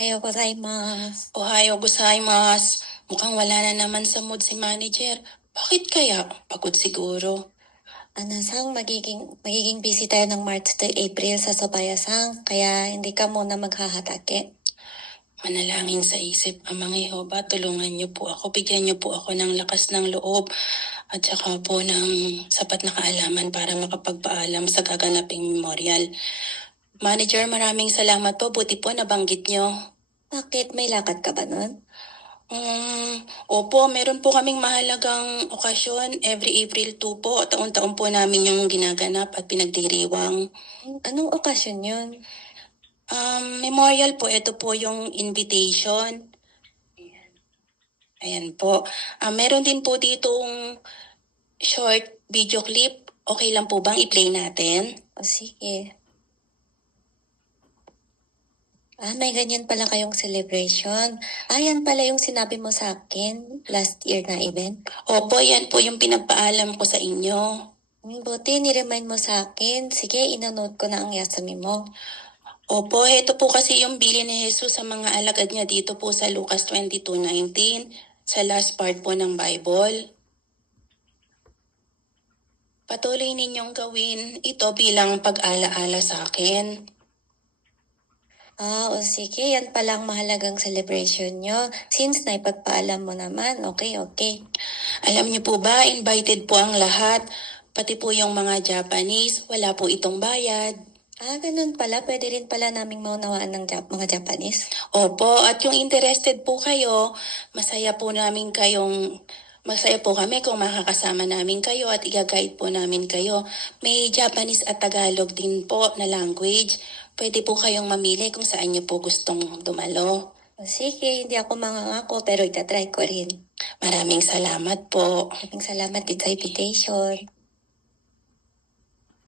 Ayoko gozaimasu. Ohayo gozaimasu. Mukhang wala na naman sa mood si manager. Bakit kaya? Pagod siguro. Anasang, magiging busy tayo ng March to April sa Sobaya-sang, kaya hindi ka muna maghahatake. Manalangin sa isip, Amang Yehova, tulungan niyo po ako. Bigyan niyo po ako ng lakas ng loob at saka po ng sapat na kaalaman para makapagpaalam sa gaganaping memorial. Manager, maraming salamat po. Buti po nabanggit niyo. Bakit? May lakad ka ba nun? Opo, meron po kaming mahalagang okasyon. Every April 2 po, taon-taon po namin yung ginaganap at pinagdiriwang. Anong okasyon yun? Memorial po, ito po yung invitation. Ayan po. Meron din po ditong short video clip. Okay lang po bang i-play natin? O sige. May ganyan pala kayong celebration. Yan pala yung sinabi mo sa akin last year na event. Opo, yan po yung pinagpaalam ko sa inyo. Buti, ni-remind mo sa akin. Sige, inanote ko na ang yasami mo. Opo, ito po kasi yung bilin ni Jesus sa mga alagad niya dito po sa Lucas 22:19, sa last part po ng Bible. Patuloy ninyong gawin ito bilang pag-alaala sa akin. O sige, yan pala ang mahalagang celebration nyo. Since naipagpaalam mo naman, okay. Alam niyo po ba, invited po ang lahat, pati po yung mga Japanese, wala po itong bayad. Ganun pala. Pwede rin pala naming maunawaan ng mga Japanese. Opo, at yung interested po kayo, masaya po kami kung makakasama namin kayo at i-guide po namin kayo. May Japanese at Tagalog din po na language. Pwede po kayong mamili kung saan niyo po gustong dumalo. Sige, hindi ako mangangako pero itatry ko rin. Maraming salamat po. Maraming salamat din sa invitation.